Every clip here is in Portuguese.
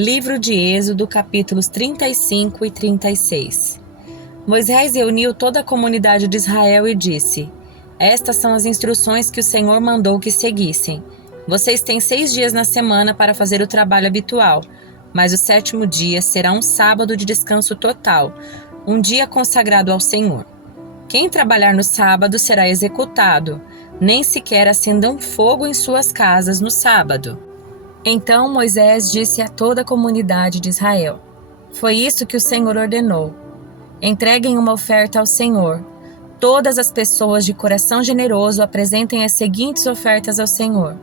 Livro de Êxodo, capítulos 35 e 36. Moisés reuniu toda a comunidade de Israel e disse: Estas são as instruções que o Senhor mandou que seguissem. Vocês têm 6 dias na semana para fazer o trabalho habitual, mas o 7º dia será um sábado de descanso total, um dia consagrado ao Senhor. Quem trabalhar no sábado será executado, nem sequer acendam fogo em suas casas no sábado. Então Moisés disse a toda a comunidade de Israel: Foi isso que o Senhor ordenou. Entreguem uma oferta ao Senhor. Todas as pessoas de coração generoso apresentem as seguintes ofertas ao Senhor: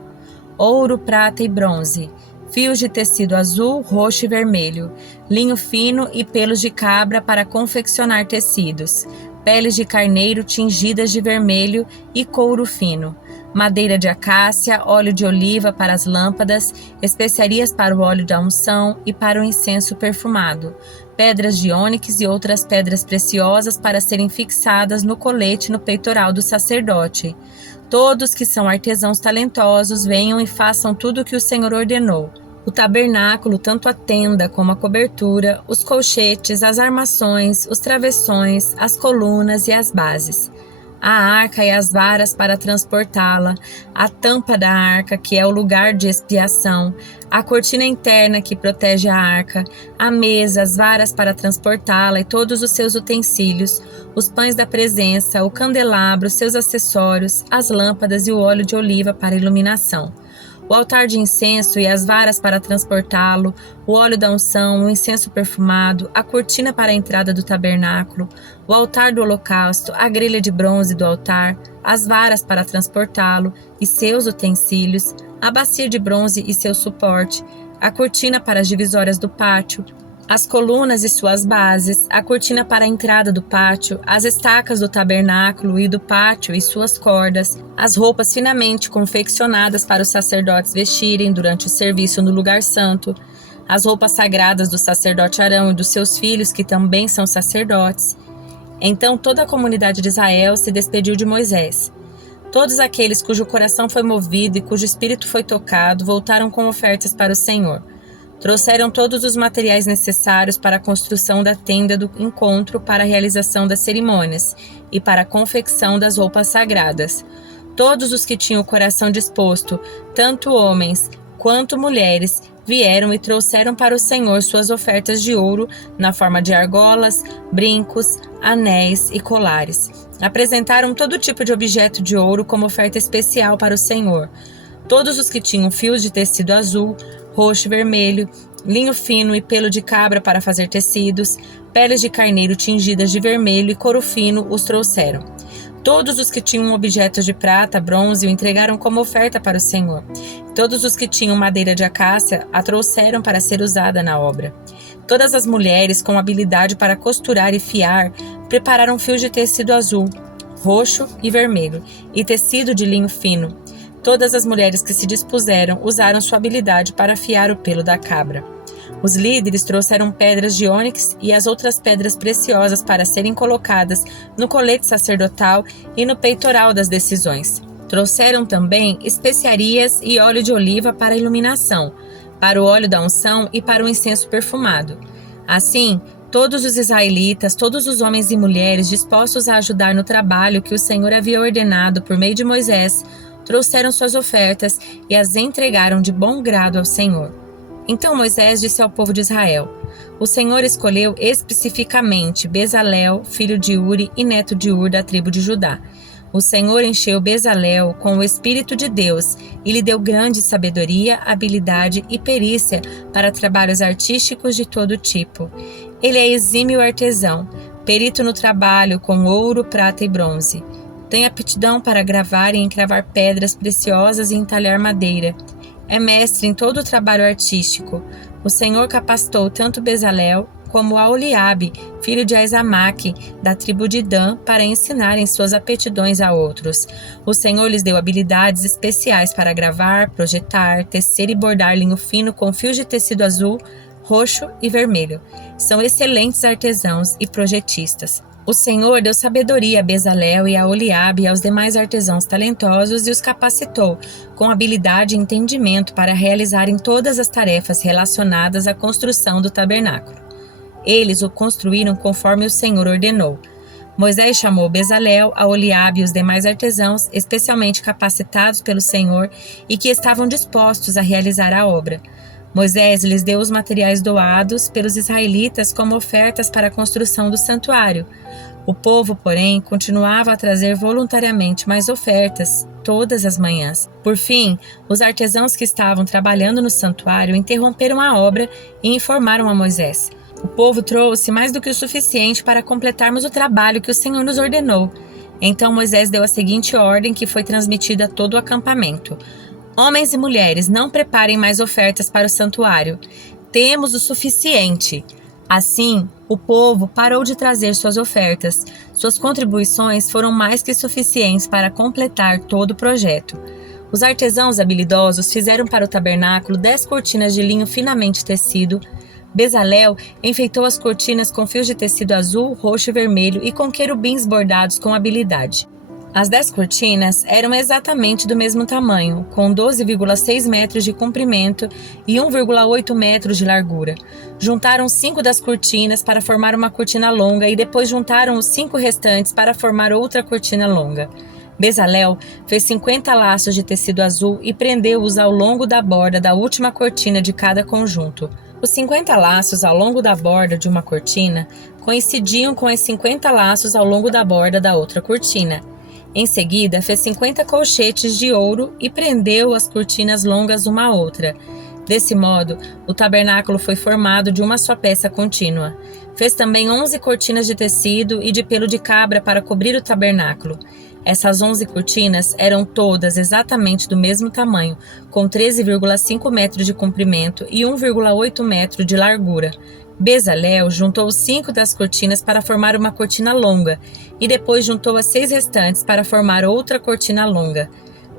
ouro, prata e bronze, fios de tecido azul, roxo e vermelho, linho fino e pelos de cabra para confeccionar tecidos, peles de carneiro tingidas de vermelho e couro fino, madeira de acácia, óleo de oliva para as lâmpadas, especiarias para o óleo da unção e para o incenso perfumado, pedras de ônix e outras pedras preciosas para serem fixadas no colete no peitoral do sacerdote. Todos que são artesãos talentosos venham e façam tudo o que o Senhor ordenou: o tabernáculo, tanto a tenda como a cobertura, os colchetes, as armações, os travessões, as colunas e as bases, a arca e as varas para transportá-la, a tampa da arca, que é o lugar de expiação, a cortina interna que protege a arca, a mesa, as varas para transportá-la e todos os seus utensílios, os pães da presença, o candelabro, seus acessórios, as lâmpadas e o óleo de oliva para iluminação, o altar de incenso e as varas para transportá-lo, o óleo da unção, o incenso perfumado, a cortina para a entrada do tabernáculo, o altar do holocausto, a grelha de bronze do altar, as varas para transportá-lo e seus utensílios, a bacia de bronze e seu suporte, a cortina para as divisórias do pátio, as colunas e suas bases, a cortina para a entrada do pátio, as estacas do tabernáculo e do pátio e suas cordas, as roupas finamente confeccionadas para os sacerdotes vestirem durante o serviço no lugar santo, as roupas sagradas do sacerdote Arão e dos seus filhos, que também são sacerdotes. Então toda a comunidade de Israel se despediu de Moisés. Todos aqueles cujo coração foi movido e cujo espírito foi tocado voltaram com ofertas para o Senhor. Trouxeram todos os materiais necessários para a construção da tenda do encontro, para a realização das cerimônias e para a confecção das roupas sagradas. Todos os que tinham o coração disposto, tanto homens quanto mulheres, vieram e trouxeram para o Senhor suas ofertas de ouro na forma de argolas, brincos, anéis e colares. Apresentaram todo tipo de objeto de ouro como oferta especial para o Senhor. Todos os que tinham fios de tecido azul, roxo e vermelho, linho fino e pelo de cabra para fazer tecidos, peles de carneiro tingidas de vermelho e couro fino os trouxeram. Todos os que tinham objetos de prata, bronze o entregaram como oferta para o Senhor. Todos os que tinham madeira de acácia a trouxeram para ser usada na obra. Todas as mulheres com habilidade para costurar e fiar prepararam fios de tecido azul, roxo e vermelho e tecido de linho fino. Todas as mulheres que se dispuseram usaram sua habilidade para afiar o pelo da cabra. Os líderes trouxeram pedras de ônix e as outras pedras preciosas para serem colocadas no colete sacerdotal e no peitoral das decisões. Trouxeram também especiarias e óleo de oliva para a iluminação, para o óleo da unção e para o incenso perfumado. Assim, todos os israelitas, todos os homens e mulheres dispostos a ajudar no trabalho que o Senhor havia ordenado por meio de Moisés, trouxeram suas ofertas e as entregaram de bom grado ao Senhor. Então Moisés disse ao povo de Israel: O Senhor escolheu especificamente Bezalel, filho de Uri e neto de Ur, da tribo de Judá. O Senhor encheu Bezalel com o Espírito de Deus e lhe deu grande sabedoria, habilidade e perícia para trabalhos artísticos de todo tipo. Ele é exímio artesão, perito no trabalho com ouro, prata e bronze. Tem aptidão para gravar e encravar pedras preciosas e entalhar madeira. É mestre em todo o trabalho artístico. O Senhor capacitou tanto Bezalel como Aholiabe, filho de Aizamaque, da tribo de Dan, para ensinarem suas aptidões a outros. O Senhor lhes deu habilidades especiais para gravar, projetar, tecer e bordar linho fino com fios de tecido azul, roxo e vermelho. São excelentes artesãos e projetistas. O Senhor deu sabedoria a Bezalel e a Oliabe e aos demais artesãos talentosos e os capacitou com habilidade e entendimento para realizarem todas as tarefas relacionadas à construção do tabernáculo. Eles o construíram conforme o Senhor ordenou. Moisés chamou Bezalel, a Oliabe e os demais artesãos, especialmente capacitados pelo Senhor e que estavam dispostos a realizar a obra. Moisés lhes deu os materiais doados pelos israelitas como ofertas para a construção do santuário. O povo, porém, continuava a trazer voluntariamente mais ofertas todas as manhãs. Por fim, os artesãos que estavam trabalhando no santuário interromperam a obra e informaram a Moisés: "O povo trouxe mais do que o suficiente para completarmos o trabalho que o Senhor nos ordenou." Então Moisés deu a seguinte ordem, que foi transmitida a todo o acampamento: "Homens e mulheres, não preparem mais ofertas para o santuário. Temos o suficiente." Assim, o povo parou de trazer suas ofertas. Suas contribuições foram mais que suficientes para completar todo o projeto. Os artesãos habilidosos fizeram para o tabernáculo 10 cortinas de linho finamente tecido. Bezalel enfeitou as cortinas com fios de tecido azul, roxo e vermelho e com querubins bordados com habilidade. As 10 cortinas eram exatamente do mesmo tamanho, com 12,6 metros de comprimento e 1,8 metros de largura. Juntaram 5 das cortinas para formar uma cortina longa e depois juntaram os 5 restantes para formar outra cortina longa. Bezalel fez 50 laços de tecido azul e prendeu-os ao longo da borda da última cortina de cada conjunto. Os 50 laços ao longo da borda de uma cortina coincidiam com os 50 laços ao longo da borda da outra cortina. Em seguida, fez 50 colchetes de ouro e prendeu as cortinas longas uma à outra. Desse modo, o tabernáculo foi formado de uma só peça contínua. Fez também 11 cortinas de tecido e de pelo de cabra para cobrir o tabernáculo. Essas 11 cortinas eram todas exatamente do mesmo tamanho, com 13,5 metros de comprimento e 1,8 metro de largura. Bezalel juntou 5 das cortinas para formar uma cortina longa e depois juntou as 6 restantes para formar outra cortina longa.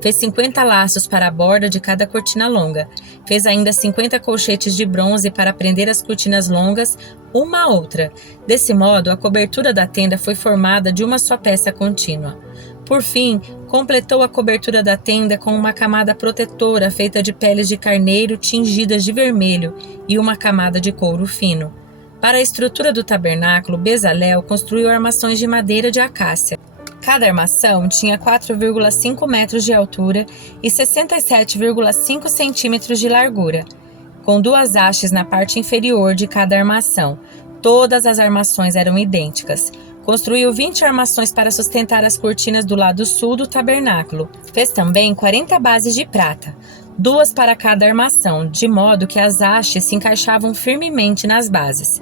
Fez 50 laços para a borda de cada cortina longa. Fez ainda 50 colchetes de bronze para prender as cortinas longas uma à outra. Desse modo, a cobertura da tenda foi formada de uma só peça contínua. Por fim, completou a cobertura da tenda com uma camada protetora feita de peles de carneiro tingidas de vermelho e uma camada de couro fino. Para a estrutura do tabernáculo, Bezalel construiu armações de madeira de acácia. Cada armação tinha 4,5 metros de altura e 67,5 centímetros de largura, com 2 hastes na parte inferior de cada armação. Todas as armações eram idênticas. Construiu 20 armações para sustentar as cortinas do lado sul do tabernáculo. Fez também 40 bases de prata, 2 para cada armação, de modo que as hastes se encaixavam firmemente nas bases.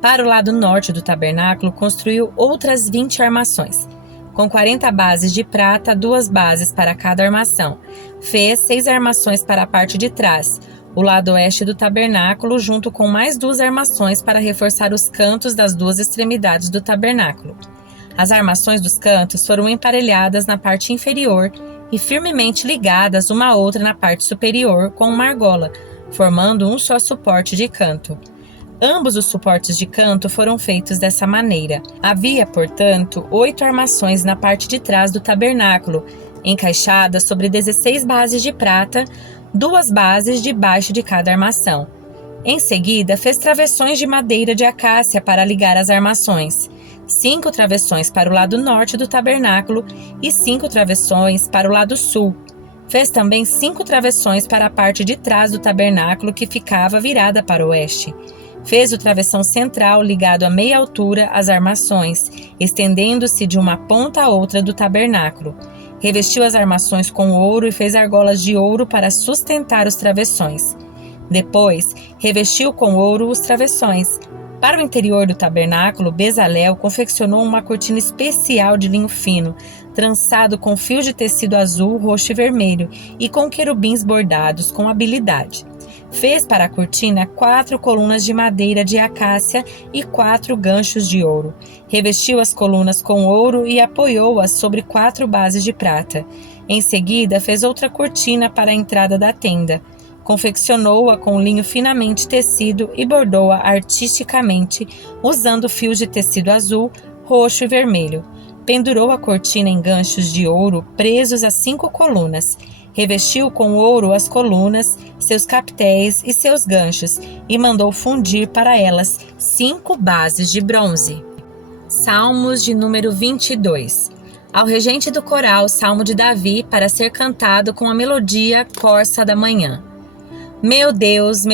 Para o lado norte do tabernáculo, construiu outras 20 armações, com 40 bases de prata, 2 bases para cada armação. Fez 6 armações para a parte de trás, o lado oeste do tabernáculo, junto com mais 2 armações para reforçar os cantos das 2 extremidades do tabernáculo. As armações dos cantos foram emparelhadas na parte inferior e firmemente ligadas uma à outra na parte superior com uma argola, formando um só suporte de canto. Ambos os suportes de canto foram feitos dessa maneira. Havia, portanto, 8 armações na parte de trás do tabernáculo, encaixadas sobre 16 bases de prata, 2 bases debaixo de cada armação. Em seguida, fez travessões de madeira de acácia para ligar as armações, 5 travessões para o lado norte do tabernáculo e 5 travessões para o lado sul. Fez também 5 travessões para a parte de trás do tabernáculo que ficava virada para o oeste. Fez o travessão central ligado a meia altura às armações, estendendo-se de uma ponta a outra do tabernáculo. Revestiu as armações com ouro e fez argolas de ouro para sustentar os travessões. Depois, revestiu com ouro os travessões. Para o interior do tabernáculo, Bezalel confeccionou uma cortina especial de linho fino, trançado com fios de tecido azul, roxo e vermelho e com querubins bordados com habilidade. Fez para a cortina 4 colunas de madeira de acácia e 4 ganchos de ouro. Revestiu as colunas com ouro e apoiou-as sobre 4 bases de prata. Em seguida, fez outra cortina para a entrada da tenda. Confeccionou-a com linho finamente tecido e bordou-a artisticamente, usando fios de tecido azul, roxo e vermelho. Pendurou a cortina em ganchos de ouro presos a 5 colunas. Revestiu com ouro as colunas, seus capitéis e seus ganchos, e mandou fundir para elas 5 bases de bronze. Salmos de número 22. Ao regente do coral, Salmo de Davi, para ser cantado com a melodia Corça da Manhã. Meu Deus,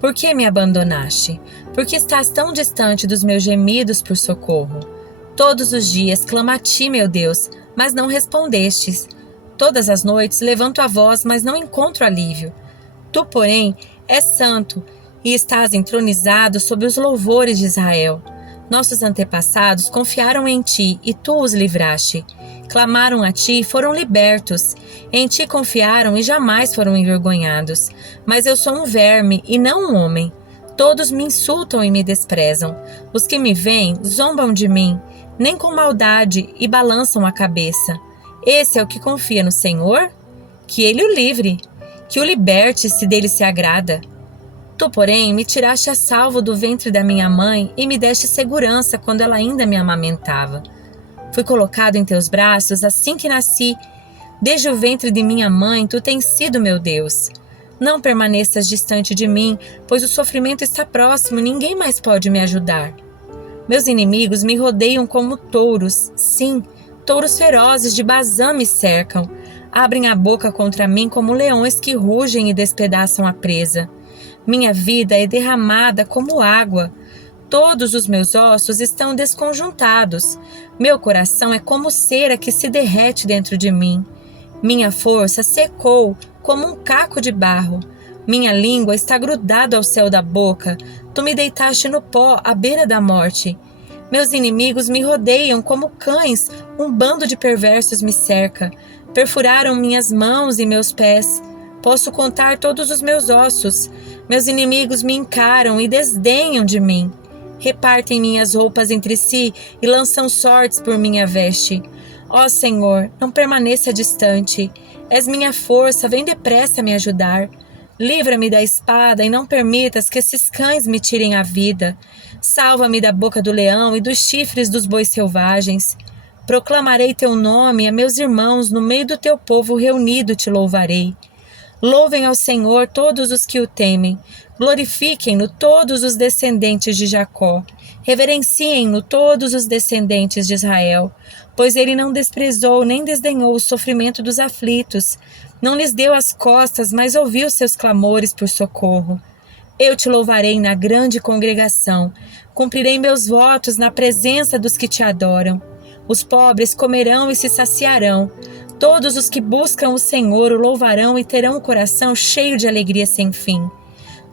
por que me abandonaste? Por que estás tão distante dos meus gemidos por socorro? Todos os dias clamo a ti, meu Deus, mas não respondestes. Todas as noites levanto a voz, mas não encontro alívio. Tu, porém, és santo e estás entronizado sobre os louvores de Israel. Nossos antepassados confiaram em ti e tu os livraste. Clamaram a ti e foram libertos. Em ti confiaram e jamais foram envergonhados. Mas eu sou um verme e não um homem. Todos me insultam e me desprezam. Os que me veem zombam de mim, nem com maldade, e balançam a cabeça. Esse é o que confia no Senhor? Que ele o livre, que o liberte se dele se agrada. Tu, porém, me tiraste a salvo do ventre da minha mãe e me deste segurança quando ela ainda me amamentava. Fui colocado em teus braços assim que nasci. Desde o ventre de minha mãe, tu tens sido meu Deus. Não permaneças distante de mim, pois o sofrimento está próximo e ninguém mais pode me ajudar. Meus inimigos me rodeiam como touros. Sim, touros ferozes de Bazã me cercam. Abrem a boca contra mim como leões que rugem e despedaçam a presa. Minha vida é derramada como água. Todos os meus ossos estão desconjuntados. Meu coração é como cera que se derrete dentro de mim. Minha força secou como um caco de barro. Minha língua está grudada ao céu da boca. Tu me deitaste no pó à beira da morte. Meus inimigos me rodeiam como cães. Um bando de perversos me cerca. Perfuraram minhas mãos e meus pés. Posso contar todos os meus ossos. Meus inimigos me encaram e desdenham de mim. Repartem minhas roupas entre si e lançam sortes por minha veste. Ó Senhor, não permaneça distante. És minha força, vem depressa me ajudar. Livra-me da espada e não permitas que esses cães me tirem a vida. Salva-me da boca do leão e dos chifres dos bois selvagens. Proclamarei teu nome a meus irmãos, no meio do teu povo reunido te louvarei. Louvem ao Senhor todos os que o temem. Glorifiquem-no todos os descendentes de Jacó. Reverenciem-no todos os descendentes de Israel. Pois ele não desprezou nem desdenhou o sofrimento dos aflitos. Não lhes deu as costas, mas ouviu seus clamores por socorro. Eu te louvarei na grande congregação. Cumprirei meus votos na presença dos que te adoram. Os pobres comerão e se saciarão. Todos os que buscam o Senhor o louvarão e terão o coração cheio de alegria sem fim.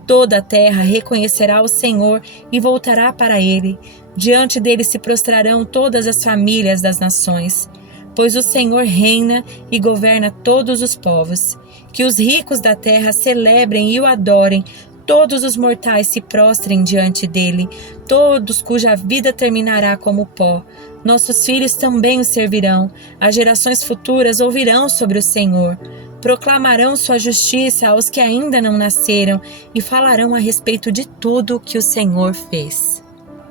Toda a terra reconhecerá o Senhor e voltará para ele. Diante dele se prostrarão todas as famílias das nações. Pois o Senhor reina e governa todos os povos. Que os ricos da terra celebrem e o adorem. Todos os mortais se prostrem diante dele. Todos cuja vida terminará como pó. Nossos filhos também o servirão. As gerações futuras ouvirão sobre o Senhor. Proclamarão sua justiça aos que ainda não nasceram e falarão a respeito de tudo que o Senhor fez.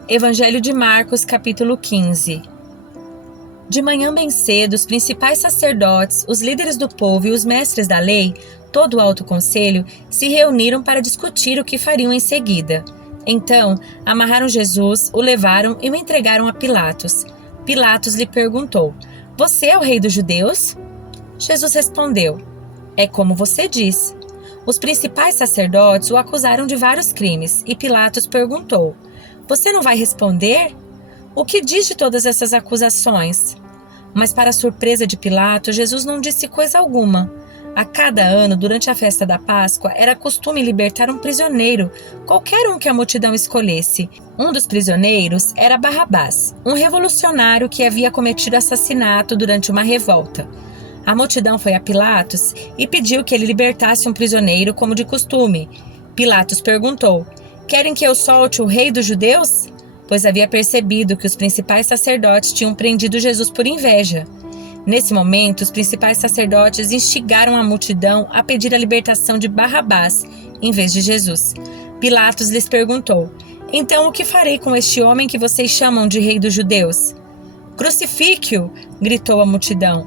Evangelho de Marcos, capítulo 15. De manhã bem cedo, os principais sacerdotes, os líderes do povo e os mestres da lei, todo o alto conselho, se reuniram para discutir o que fariam em seguida. Então, amarraram Jesus, o levaram e o entregaram a Pilatos. Pilatos lhe perguntou: Você é o rei dos judeus? Jesus respondeu: É como você diz. Os principais sacerdotes o acusaram de vários crimes e Pilatos perguntou: Você não vai responder? O que diz de todas essas acusações? Mas, para a surpresa de Pilatos, Jesus não disse coisa alguma. A cada ano, durante a festa da Páscoa, era costume libertar um prisioneiro, qualquer um que a multidão escolhesse. Um dos prisioneiros era Barrabás, um revolucionário que havia cometido assassinato durante uma revolta. A multidão foi a Pilatos e pediu que ele libertasse um prisioneiro como de costume. Pilatos perguntou: Querem que eu solte o rei dos judeus? Pois havia percebido que os principais sacerdotes tinham prendido Jesus por inveja. Nesse momento, os principais sacerdotes instigaram a multidão a pedir a libertação de Barrabás, em vez de Jesus. Pilatos lhes perguntou: Então o que farei com este homem que vocês chamam de rei dos judeus? Crucifique-o! Gritou a multidão.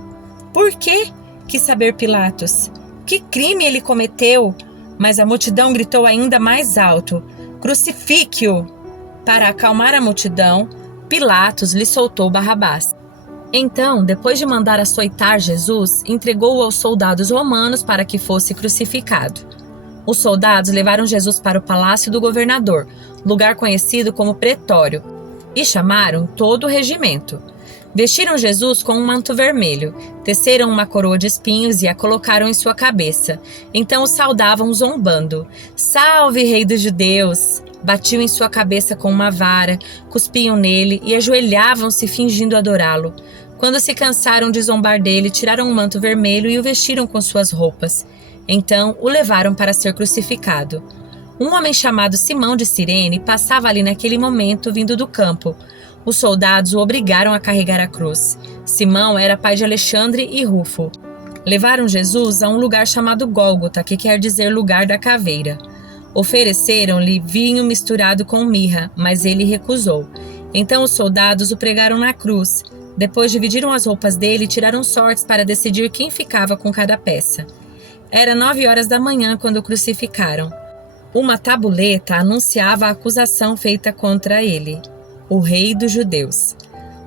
Por quê? Quis saber Pilatos. Que crime ele cometeu? Mas a multidão gritou ainda mais alto. Crucifique-o! Para acalmar a multidão, Pilatos lhe soltou Barrabás. Então, depois de mandar açoitar Jesus, entregou-o aos soldados romanos para que fosse crucificado. Os soldados levaram Jesus para o palácio do governador, lugar conhecido como Pretório, e chamaram todo o regimento. Vestiram Jesus com um manto vermelho, teceram uma coroa de espinhos e a colocaram em sua cabeça. Então o saudavam zombando. Salve, rei dos judeus! Batiam em sua cabeça com uma vara, cuspiam nele e ajoelhavam-se fingindo adorá-lo. Quando se cansaram de zombar dele, tiraram o manto vermelho e o vestiram com suas roupas. Então o levaram para ser crucificado. Um homem chamado Simão de Cirene passava ali naquele momento vindo do campo. Os soldados o obrigaram a carregar a cruz. Simão era pai de Alexandre e Rufo. Levaram Jesus a um lugar chamado Gólgota, que quer dizer lugar da caveira. Ofereceram-lhe vinho misturado com mirra, mas ele recusou. Então os soldados o pregaram na cruz. Depois dividiram as roupas dele e tiraram sortes para decidir quem ficava com cada peça. Era 9 horas da manhã quando o crucificaram. Uma tabuleta anunciava a acusação feita contra ele, o rei dos judeus.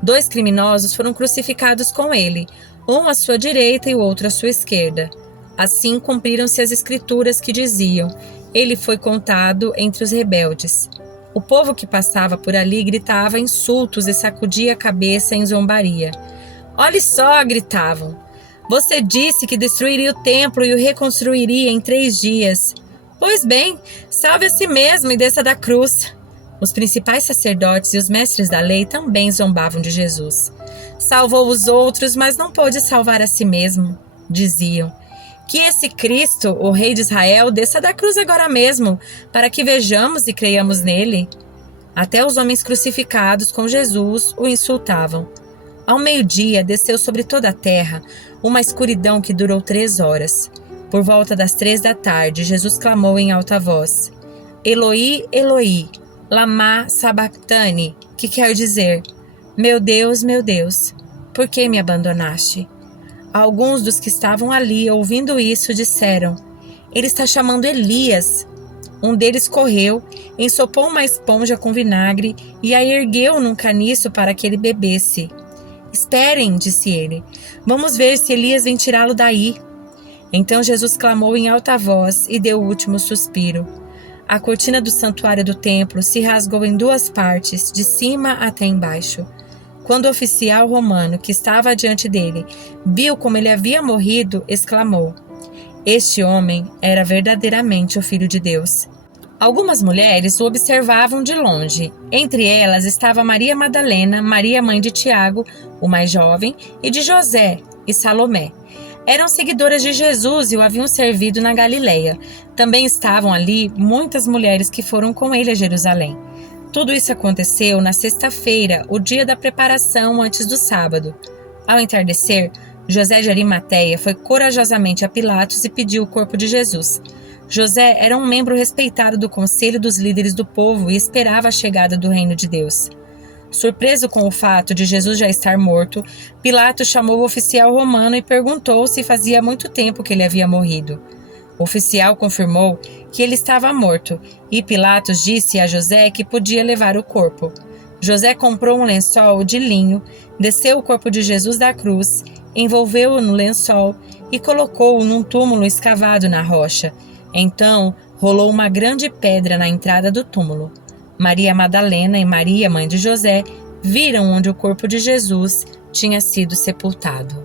2 criminosos foram crucificados com ele, um à sua direita e o outro à sua esquerda. Assim cumpriram-se as escrituras que diziam: ele foi contado entre os rebeldes. O povo que passava por ali gritava insultos e sacudia a cabeça em zombaria. Olhe só, gritavam. Você disse que destruiria o templo e o reconstruiria em 3 dias. Pois bem, salve a si mesmo e desça da cruz. Os principais sacerdotes e os mestres da lei também zombavam de Jesus. Salvou os outros, mas não pôde salvar a si mesmo, diziam. Que esse Cristo, o rei de Israel, desça da cruz agora mesmo, para que vejamos e creiamos nele. Até os homens crucificados com Jesus o insultavam. Ao meio-dia, desceu sobre toda a terra uma escuridão que durou 3 horas. Por volta das 3 da tarde, Jesus clamou em alta voz: Eloi, Eloi, lama sabachthani, que quer dizer: meu Deus, por que me abandonaste? Alguns dos que estavam ali, ouvindo isso, disseram: ele está chamando Elias. Um deles correu, ensopou uma esponja com vinagre e a ergueu num caniço para que ele bebesse. Esperem, disse ele, vamos ver se Elias vem tirá-lo daí. Então Jesus clamou em alta voz e deu o último suspiro. A cortina do santuário do templo se rasgou em 2 partes, de cima até embaixo. Quando o oficial romano que estava diante dele viu como ele havia morrido, exclamou: este homem era verdadeiramente o Filho de Deus. Algumas mulheres o observavam de longe. Entre elas estava Maria Madalena, Maria mãe de Tiago, o mais jovem, e de José e Salomé. Eram seguidoras de Jesus e o haviam servido na Galileia. Também estavam ali muitas mulheres que foram com ele a Jerusalém. Tudo isso aconteceu na sexta-feira, o dia da preparação antes do sábado. Ao entardecer, José de Arimateia foi corajosamente a Pilatos e pediu o corpo de Jesus. José era um membro respeitado do conselho dos líderes do povo e esperava a chegada do reino de Deus. Surpreso com o fato de Jesus já estar morto, Pilatos chamou o oficial romano e perguntou se fazia muito tempo que ele havia morrido. O oficial confirmou que ele estava morto e Pilatos disse a José que podia levar o corpo. José comprou um lençol de linho, desceu o corpo de Jesus da cruz, envolveu-o no lençol e colocou-o num túmulo escavado na rocha. Então, rolou uma grande pedra na entrada do túmulo. Maria Madalena e Maria, mãe de José, viram onde o corpo de Jesus tinha sido sepultado.